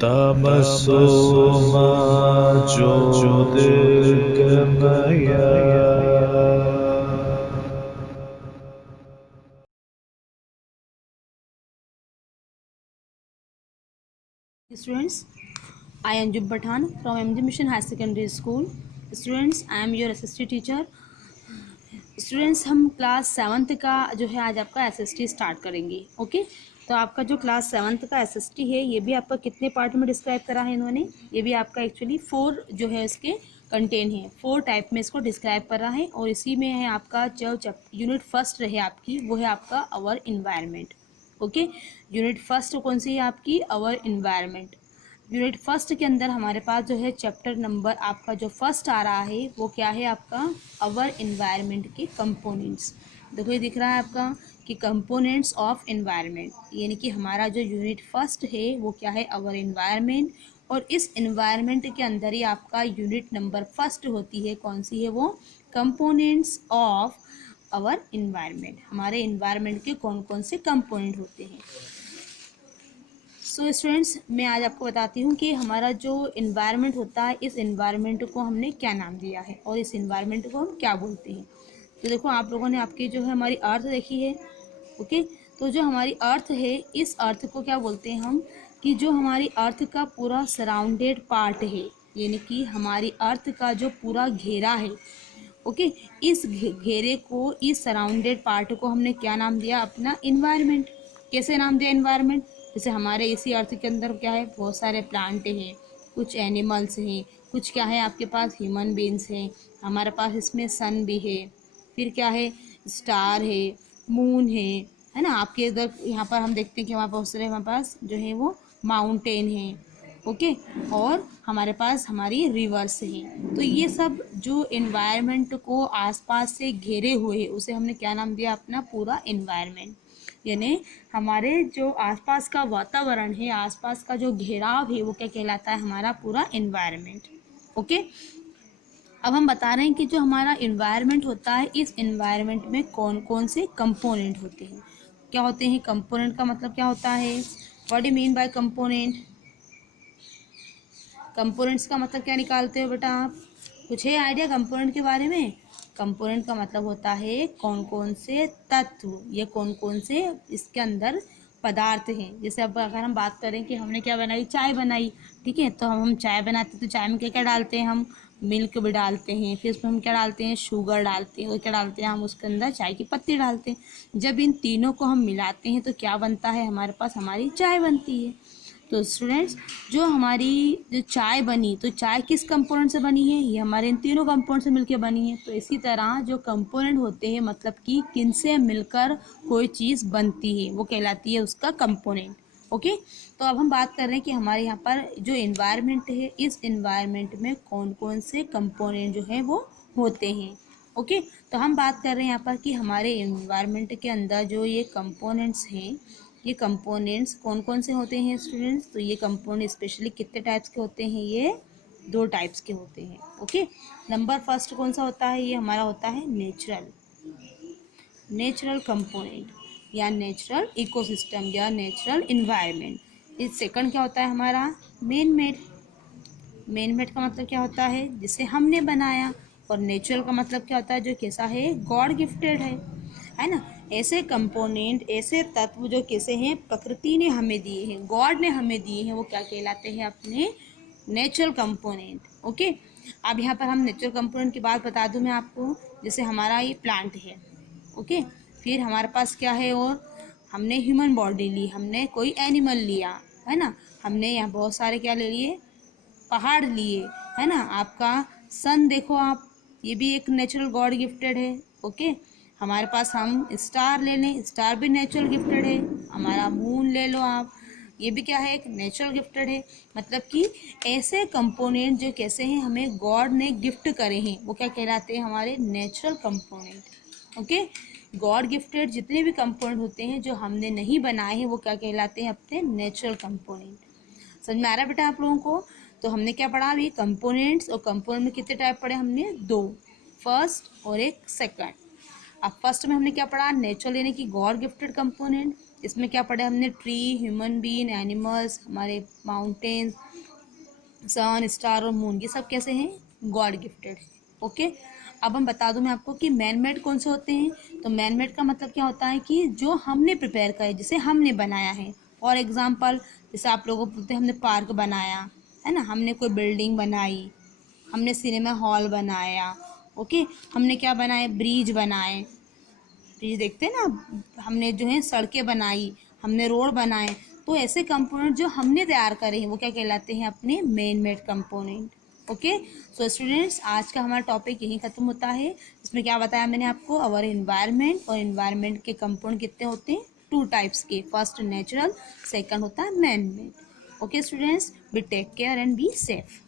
तमसो मा ज्योतिर्गमय। Students, I am Anjum Pathan from MG Mission High Secondary School. Students, I am your SST teacher. Students, हम class 7th का जो है आज आपका एसएसटी स्टार्ट करेंगे। ओके, तो आपका जो क्लास 7th का एसएसटी है ये भी आपका कितने पार्ट में डिस्क्राइब करा है इन्होंने, ये भी आपका एक्चुअली 4 जो है इसके कंटेन है, 4 टाइप में इसको डिस्क्राइब कर रहा है। और इसी में है आपका जो यूनिट फर्स्ट रहे आपकी वो है आपका our environment. Okay, unit first कौन सी है आपकी, अवर इन्वायरमेंट। यूनिट फर्स्ट के अंदर हमारे पास जो है चैप्टर नंबर आपका जो फर्स्ट आ रहा है वो क्या है आपका, अवर इन्वायरमेंट के कंपोनेंट्स। देखो ये दिख रहा है आपका कि कंपोनेंट्स ऑफ इन्वायरमेंट, यानी कि हमारा जो यूनिट फर्स्ट है वो क्या है, अवर इन्वायरमेंट। और इस इन्वायरमेंट के अंदर ही आपका यूनिट नंबर फर्स्ट होती है, कौन सी है वो, कंपोनेंट्स ऑफ अवर इन्वायरमेंट। हमारे इन्वायरमेंट के कौन कौन से कंपोनेंट होते हैं। सो स्टूडेंट्स, मैं आज आपको बताती हूँ कि हमारा जो इन्वायरमेंट होता है इस इन्वायरमेंट को हमने क्या नाम दिया है और इस इन्वायरमेंट को हम क्या बोलते हैं। तो देखो आप लोगों ने आपकी जो है हमारी अर्थ देखी है। ओके, तो जो हमारी अर्थ है इस अर्थ को क्या बोलते हैं हम, कि जो हमारी अर्थ का पूरा सराउंडेड पार्ट है, यानी कि हमारी अर्थ का जो पूरा घेरा है। ओके, इस घेरे को, इस सराउंडेड पार्ट को हमने क्या नाम दिया, अपना इन्वायरमेंट। कैसे नाम दिया इन्वायरमेंट, जैसे हमारे इसी अर्थ के अंदर क्या है, बहुत सारे प्लांट हैं, कुछ एनिमल्स हैं, कुछ क्या है आपके पास ह्यूमन बीन्स हैं, हमारे पास इसमें सन भी है, फिर क्या है, स्टार है, मून है ना। आपके इधर यहाँ पर हम देखते हैं कि हमारे बहुत सारे हमारे पास जो है वो माउंटेन है। ओके, और हमारे पास हमारी रिवर्स हैं। तो ये सब जो इन्वायरमेंट को आसपास से घेरे हुए है उसे हमने क्या नाम दिया, अपना पूरा इन्वायरमेंट। यानी हमारे जो आसपास का वातावरण है, आसपास का जो घेराव है वो क्या कहलाता है, हमारा पूरा इन्वायरमेंट। ओके, अब हम बता रहे हैं कि जो हमारा इन्वायरमेंट होता है इस इन्वायरमेंट में कौन कौन से कंपोनेंट होते हैं। क्या होते हैं कंपोनेंट, का मतलब क्या होता है, what do mean by component. Components का मतलब क्या निकालते हो बेटा आप, कुछ है आइडिया कंपोनेंट के बारे में। कंपोनेंट का मतलब होता है कौन कौन से तत्व, ये कौन कौन से इसके अंदर पदार्थ हैं। जैसे अब अगर हम बात करें कि हमने क्या बनाई, चाय बनाई, ठीक है, तो हम चाय बनाते तो चाय में क्या क्या डालते हैं, हम मिल्क भी डालते हैं, फिर उसमें हम क्या डालते हैं, शुगर डालते हैं, और क्या डालते हैं हम उसके अंदर, चाय की पत्ती डालते हैं। जब इन तीनों को हम मिलाते हैं तो क्या बनता है हमारे पास, हमारी चाय बनती है। तो स्टूडेंट्स, जो हमारी जो चाय बनी, तो चाय किस कंपोनेंट से बनी है, ये हमारे इन तीनों कंपोनेंट से मिलकर बनी है। तो इसी तरह जो कंपोनेंट होते हैं, मतलब कि किन से मिलकर कोई चीज़ बनती है, वो कहलाती है उसका कंपोनेंट। ओके, तो अब हम बात कर रहे हैं कि हमारे यहाँ पर जो इन्वायरमेंट है इस इन्वायरमेंट में कौन कौन से कंपोनेंट जो है वो होते हैं। ओके, तो हम बात कर रहे हैं यहाँ पर कि हमारे इन्वायरमेंट के अंदर जो ये कंपोनेंट्स हैं, ये कंपोनेंट्स कौन कौन से होते हैं स्टूडेंट्स। तो ये कंपोनेंट स्पेशली कितने टाइप्स के होते हैं, ये 2 टाइप्स के होते हैं। ओके, नंबर फर्स्ट कौन सा होता है, ये हमारा होता है नेचुरल कंपोनेंट या नेचुरल इकोसिस्टम या नेचुरल इन्वायरमेंट। इस सेकंड क्या होता है हमारा, मेन मेड का मतलब क्या होता है, जिसे हमने बनाया। और नेचुरल का मतलब क्या होता है, जो कैसा है, गॉड गिफ्टेड है ना। ऐसे कंपोनेंट, ऐसे तत्व जो कैसे हैं, प्रकृति ने हमें दिए हैं, गॉड ने हमें दिए हैं, वो क्या कहलाते हैं, अपने नेचुरल कंपोनेंट। ओके, अब यहाँ पर हम नेचुरल कंपोनेंट की बात बता दूँ मैं आपको। जैसे हमारा ये प्लांट है, ओके, फिर हमारे पास क्या है, और हमने ह्यूमन बॉडी ली, हमने कोई एनिमल लिया, है ना, हमने यहाँ बहुत सारे क्या ले लिए, पहाड़ लिए, है ना। आपका सन देखो आप, ये भी एक नेचुरल गॉड गिफ्टेड है। ओके, हमारे पास हम स्टार ले लें, स्टार भी नेचुरल गिफ्टेड है। हमारा मून ले लो आप, ये भी क्या है, एक नेचुरल गिफ्टेड है। मतलब कि ऐसे कंपोनेंट जो कैसे हैं, हमें गॉड ने गिफ्ट करे हैं, वो क्या कहलाते हैं, हमारे natural component. Okay, God gifted जितने भी कंपोनेंट होते हैं जो हमने नहीं बनाए हैं वो क्या कहलाते हैं, अपने नेचुरल कंपोनेंट। समझ में आ रहा है बेटा आप लोगों को। तो हमने क्या पढ़ा अभी, कंपोनेंट्स, और कंपोनेंट में कितने टाइप पढ़े हमने, 2, फर्स्ट और एक सेकंड। अब फर्स्ट में हमने क्या पढ़ा, नेचुरल यानी कि गॉड गिफ्टेड कंपोनेंट, इसमें क्या पढ़ा हमने, ट्री, ह्यूमन बीइंग, एनिमल्स, हमारे माउंटेन्स, सन, स्टार और मून, ये सब कैसे हैं, गॉड गिफ्टेड। ओके, अब हम बता दूं मैं आपको कि मैन मेड कौन से होते हैं। तो मैन मेड का मतलब क्या होता है कि जो हमने प्रिपेयर करे, जिसे हमने बनाया है। फॉर एग्जाम्पल, जैसे आप लोगों को बोलते हैं हमने पार्क बनाया है ना, हमने कोई बिल्डिंग बनाई, हमने सिनेमा हॉल बनाया। ओके, हमने क्या बनाए, ब्रिज बनाए, ब्रिज देखते हैं ना, हमने जो है सड़कें बनाई, हमने रोड बनाए। तो ऐसे कंपोनेंट जो हमने तैयार करे हैं वो क्या कहलाते हैं, अपने main made component. Okay, so students, आज का हमारा टॉपिक यहीं खत्म होता है। इसमें क्या बताया मैंने आपको, अवर इन्वायरमेंट, और इन्वायरमेंट के कंपोनेंट कितने होते हैं, 2 टाइप्स के, फर्स्ट नेचुरल, सेकंड होता है man made. Okay students, be take care and be safe.